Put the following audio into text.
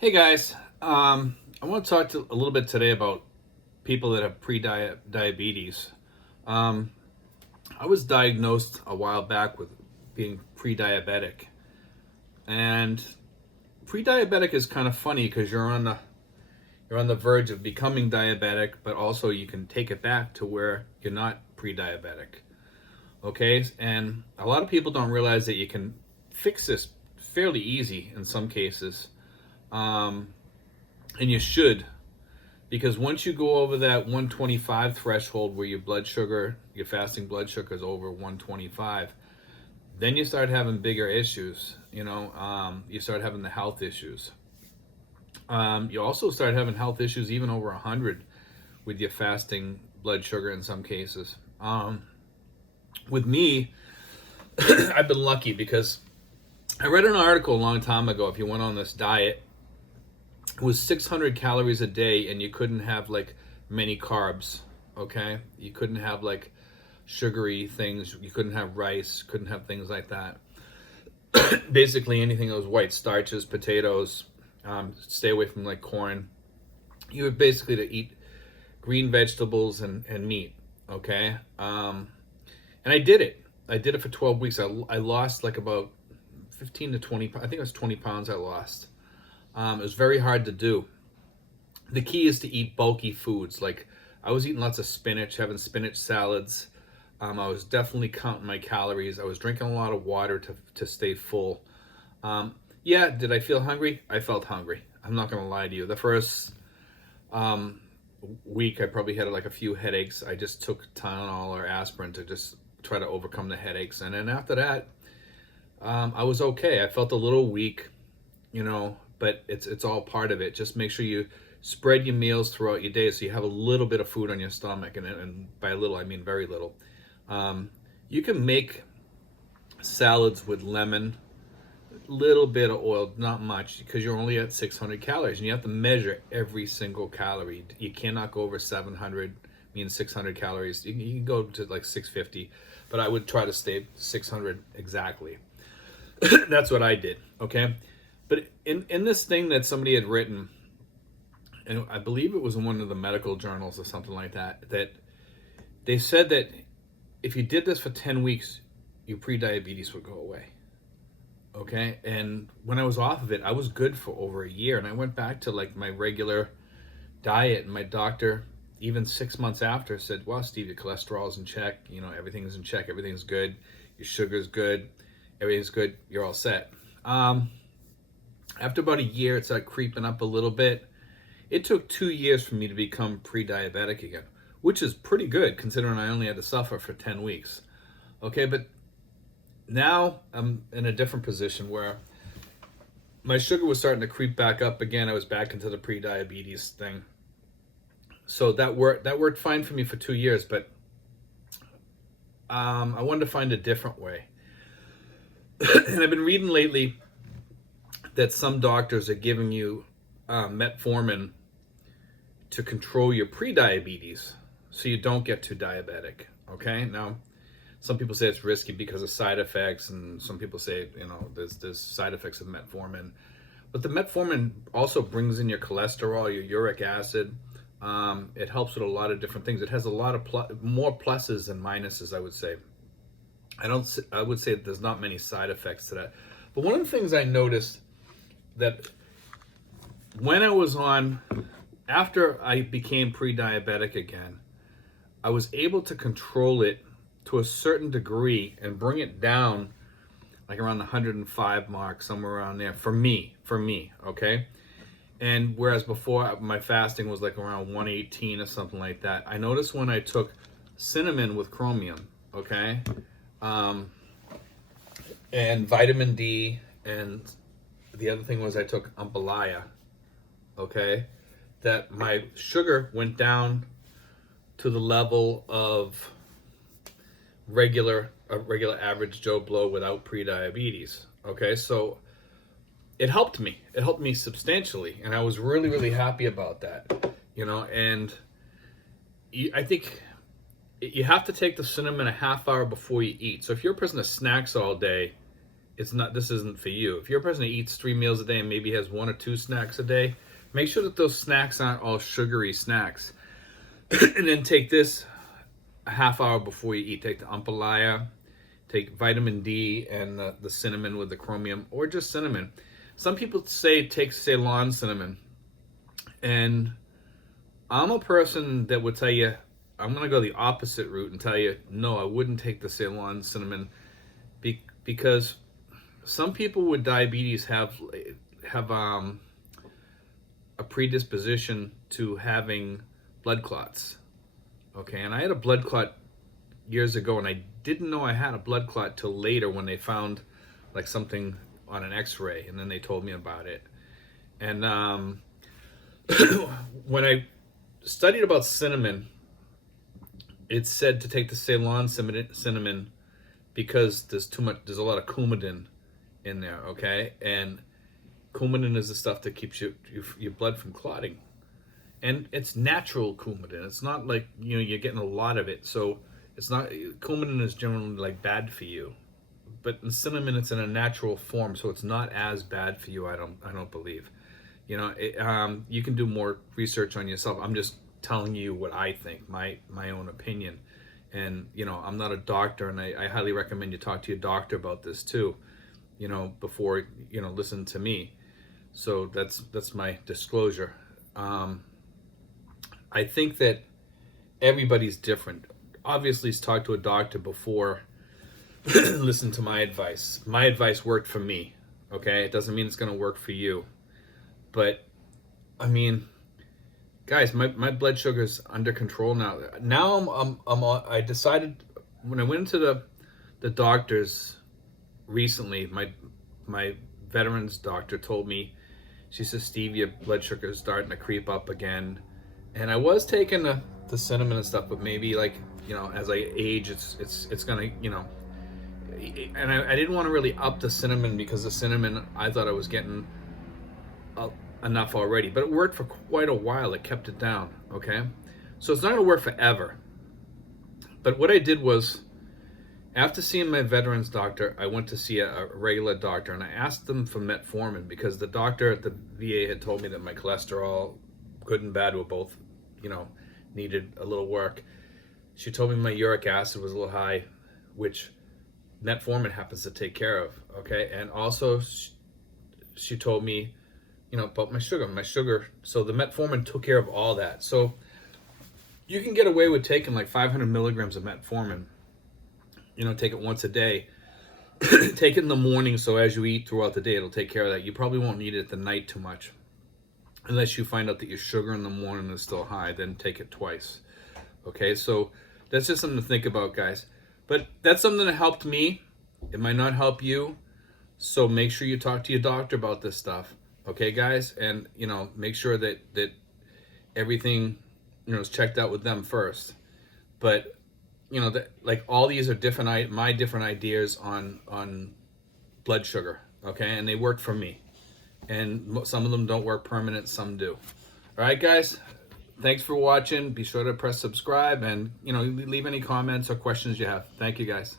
Hey guys, I want to talk a little bit today about people that have pre-diabetes. Um, I was diagnosed a while back with being pre-diabetic, and pre-diabetic is kind of funny because you're on the verge of becoming diabetic, but also you can take it back to where you're not pre-diabetic. Okay, and a lot of people don't realize that you can fix this fairly easy in some cases. Um, and you should, because once you go over that 125 threshold where your fasting blood sugar is over 125, then you start having bigger issues. You start having the health issues. You also start having health issues even over 100 with your fasting blood sugar in some cases. With me, I've been lucky because I read an article a long time ago. If you went on this diet, it was 600 calories a day, and you couldn't have like many carbs. Okay, you couldn't have like sugary things. You couldn't have rice. Couldn't have things like that. Basically, anything that was white starches, potatoes. Stay away from like corn. You were basically to eat green vegetables and meat. Okay, and I did it. I did it for 12 weeks. I lost like about 15 to 20. I think it was 20 pounds I lost. It was very hard to do. The key is to eat bulky foods. Like I was eating lots of spinach, having spinach salads. I was definitely counting my calories. I was drinking a lot of water to stay full. Yeah, did I feel hungry? I felt hungry. I'm not going to lie to you. The first week, I probably had like a few headaches. I just took Tylenol or aspirin to just try to overcome the headaches. And then after that, I was okay. I felt a little weak, but it's all part of it. Just make sure you spread your meals throughout your day so you have a little bit of food on your stomach, and by little I mean very little. You can make salads with lemon, a little bit of oil, not much, because you're only at 600 calories, and you have to measure every single calorie. You cannot go over 700, means 600 calories. You can go to like 650, but I would try to stay 600 exactly. That's what I did, okay? But in this thing that somebody had written, and I believe it was in one of the medical journals or something like that, that they said that if you did this for 10 weeks, your prediabetes would go away, okay? And when I was off of it, I was good for over a year, and I went back to like my regular diet, and my doctor, even 6 months after, said, well, Steve, your cholesterol's in check, everything's in check, everything's good, your sugar's good, everything's good, you're all set. After about a year, it started creeping up a little bit. It took 2 years for me to become pre-diabetic again, which is pretty good considering I only had to suffer for 10 weeks. Okay, but now I'm in a different position where my sugar was starting to creep back up again. I was back into the pre-diabetes thing. So that worked fine for me for 2 years, but I wanted to find a different way. And I've been reading lately that some doctors are giving you metformin to control your prediabetes so you don't get too diabetic. Okay, now some people say it's risky because of side effects, and some people say there's side effects of metformin, but the metformin also brings in your cholesterol, your uric acid. It helps with a lot of different things. It has a lot of more pluses than minuses, I would say. I would say that there's not many side effects to that. But one of the things I noticed that when I was after I became pre-diabetic again, I was able to control it to a certain degree and bring it down like around the 105 mark, somewhere around there for me, okay? And whereas before my fasting was like around 118 or something like that, I noticed when I took cinnamon with chromium, okay? And vitamin D, and the other thing was I took Ambalaya, okay, that my sugar went down to the level of regular average Joe Blow without prediabetes, okay? So it helped me. It helped me substantially, and I was really, really happy about that, and I think you have to take the cinnamon a half hour before you eat. So if you're a person that snacks all day, it's not, this isn't for you. If you're a person that eats 3 meals a day and maybe has 1 or 2 snacks a day, make sure that those snacks aren't all sugary snacks. And then take this a half hour before you eat. Take the ampalaya, take vitamin D and the cinnamon with the chromium, or just cinnamon. Some people say take Ceylon cinnamon, and I'm a person that would tell you, I'm going to go the opposite route and tell you, no, I wouldn't take the Ceylon cinnamon, because some people with diabetes have a predisposition to having blood clots. Okay, and I had a blood clot years ago, and I didn't know I had a blood clot till later when they found like something on an x-ray, and then they told me about it. And when I studied about cinnamon, it said to take the Ceylon cinnamon because there's a lot of coumadin in there, okay? And coumadin is the stuff that keeps your blood from clotting. And it's natural coumadin. It's not like, you're getting a lot of it. So it's not, coumadin is generally like bad for you. But in cinnamon, it's in a natural form, so it's not as bad for you, I don't believe. You can do more research on yourself. I'm just telling you what I think, my own opinion. And, I'm not a doctor, and I highly recommend you talk to your doctor about this too, before, listen to me. So that's my disclosure. I think that everybody's different. Obviously, talk to a doctor before listen to my advice. My advice worked for me, okay? It doesn't mean it's going to work for you. But, I mean, guys, my blood sugar's under control now. Now I decided, when I went into the doctors recently, my veterans doctor told me, she says, Steve, your blood sugar is starting to creep up again. And I was taking the cinnamon and stuff, but maybe as I age, it's gonna, and I didn't want to really up the cinnamon, because the cinnamon, I thought I was getting enough already, but it worked for quite a while. It kept it down, okay? So it's not gonna work forever. But what I did was, after seeing my veterans doctor, I went to see a regular doctor, and I asked them for metformin, because the doctor at the VA had told me that my cholesterol, good and bad, were both, needed a little work. She told me my uric acid was a little high, which metformin happens to take care of, okay? And also, she told me, about my sugar. So the metformin took care of all that. So you can get away with taking like 500 milligrams of metformin. Take it once a day. Take it in the morning, so as you eat throughout the day, it'll take care of that. You probably won't need it at the night too much, unless you find out that your sugar in the morning is still high. Then take it twice. Okay, so that's just something to think about, guys. But that's something that helped me. It might not help you, so make sure you talk to your doctor about this stuff. Okay, guys, and make sure that everything is checked out with them first. But like, all these are my different ideas on blood sugar. Okay, and they work for me. And some of them don't work permanent, some do. All right, guys, thanks for watching. Be sure to press subscribe, and leave any comments or questions you have. Thank you, guys.